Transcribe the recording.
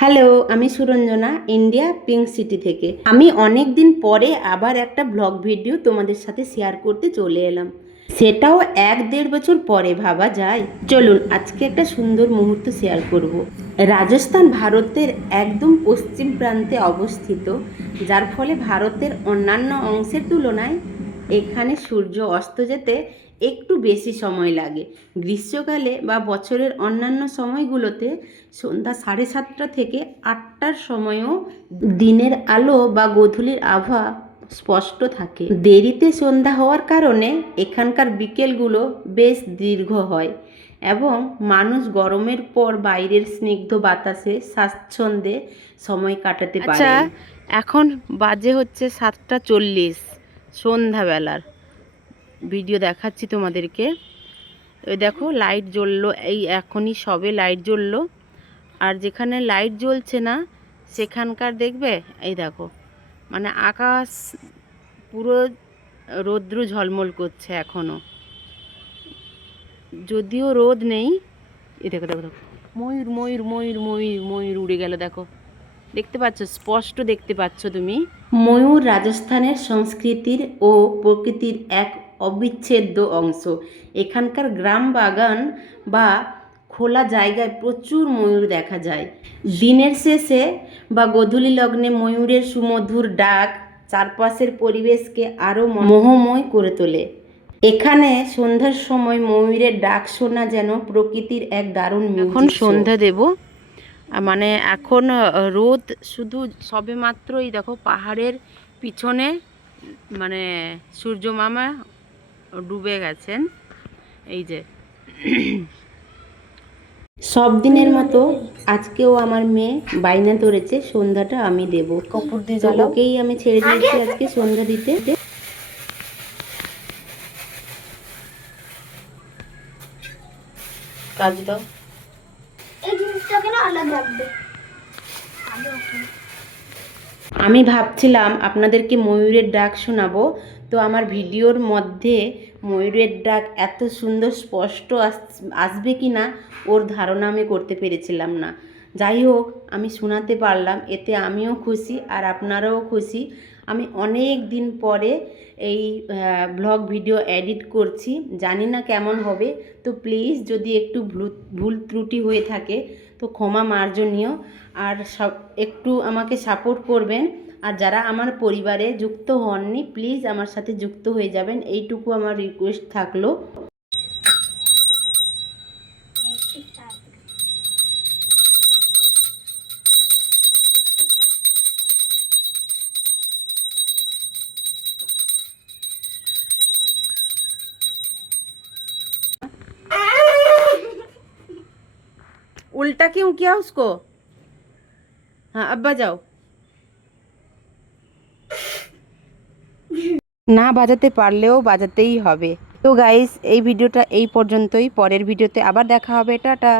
Hello, আমি Suranjana, India pink city থেকে। আমি অনেক দিন পরে আবার একটা ব্লগ ভিডিও তোমাদের সাথে শেয়ার করতে চলে এলাম, সেটাও 1-1.5 বছর পরে, ভাবা যায়। চলুন আজকে একটা সুন্দর মুহূর্ত শেয়ার করব। রাজস্থান ভারতের একদম পশ্চিম প্রান্তে অবস্থিত, যার ফলে ভারতের অন্যান্য অংশের তুলনায় এখানে সূর্য অস্ত যেতে একটু বেশি সময় লাগে। গ্রীষ্মকালে বা বছরের অন্যান্য সময়গুলোতে সন্ধ্যা 7:30 থেকে 8টার সময়ও দিনের আলো বা গোধূলির আভা স্পষ্ট থাকে। দেরিতে সন্ধ্যা হওয়ার কারণে এখানকার বিকেলগুলো বেশ দীর্ঘ হয় এবং মানুষ গরমের পর বাইরের স্নিগ্ধ বাতাসে স্বাচ্ছন্দ্যে সময় কাটাতে পারে। এখন বাজে হচ্ছে 7:40 সন্ধ্যাবেলার ভিডিও দেখাচ্ছি তোমাদেরকে। ওই দেখো লাইট জ্বললো, এই এখনই সবে লাইট জ্বললো। আর যেখানে লাইট জ্বলছে না সেখানকার দেখবে, এই দেখো মানে আকাশ পুরো রৌদ্র ঝলমল করছে এখনও, যদিও রোদ নেই। এই দেখো দেখো দেখো ময়ূর ময়ূর ময়ূর ময়ূর ময়ূর উড়ে গেল, দেখো দেখতে পাচ্ছ, স্পষ্ট দেখতে পাচ্ছ তুমি। ময়ূর রাজস্থানের সংস্কৃতির ও প্রকৃতির এক অবিচ্ছেদ্য অংশ। এখানকার গ্রাম বাগান বা খোলা জায়গায় প্রচুর ময়ূর দেখা যায়। দিনের শেষে বা গোধূলি লগ্নে ময়ূরের সুমধুর ডাক চারপাশের পরিবেশকে আরও মোহময় করে তোলে। এখানে সন্ধ্যার সময় ময়ূরের ডাক শোনা যেন প্রকৃতির এক দারুণ মিউজিক। এখন সন্ধ্যা দেব, মানে এখন রোদ শুধু সবে মাত্রই দেখো পাহাড়ের পিছনে মানে সূর্য মামা ডুবে গেছেন। এই যে সব দিনের মতো আজকেও আমার মেয়ে বায়না ধরেছে সন্ধ্যাটা আমি দেব, কপুর দিয়ে ওকেই আমি ছেড়ে দিয়েছি আজকে সন্ধ্যা দিতে। কাজ দাও, এই জিনিসটাকে না আলাদা রাখবে। আমি ভাবছিলাম আপনাদেরকে ময়ূরের ডাক শোনাবো, তো আমার ভিডিওর মধ্যে ময়ূরের ডাক এত সুন্দর স্পষ্ট আসবে কি না ওর ধারণা আমি করতে পেরেছিলাম না। যাই হোক, আমি শোনাতে পারলাম, এতে আমিও খুশি আর আপনারাও খুশি। আমি অনেক দিন পরে এই ব্লগ ভিডিও এডিট করছি, জানি না কেমন হবে, তো প্লিজ যদি একটু ভুল ত্রুটি হয়ে থাকে তো ক্ষমা মার্জনীয়। আর একটু আমাকে সাপোর্ট করবেন। আর যারা আমার পরিবারে যুক্ত হননি প্লিজ আমার সাথে যুক্ত হয়ে যাবেন, এইটুকু আমার রিকোয়েস্ট থাকলো। उल्टा क्यों किया उसको? हाँ अब बजाओ। না বাজাতে পারলেও বাজাতেই হবে। তো গাইস, এই ভিডিওটা এই পর্যন্তই। পরের ভিডিওতে আবার দেখা হবে। টাটা।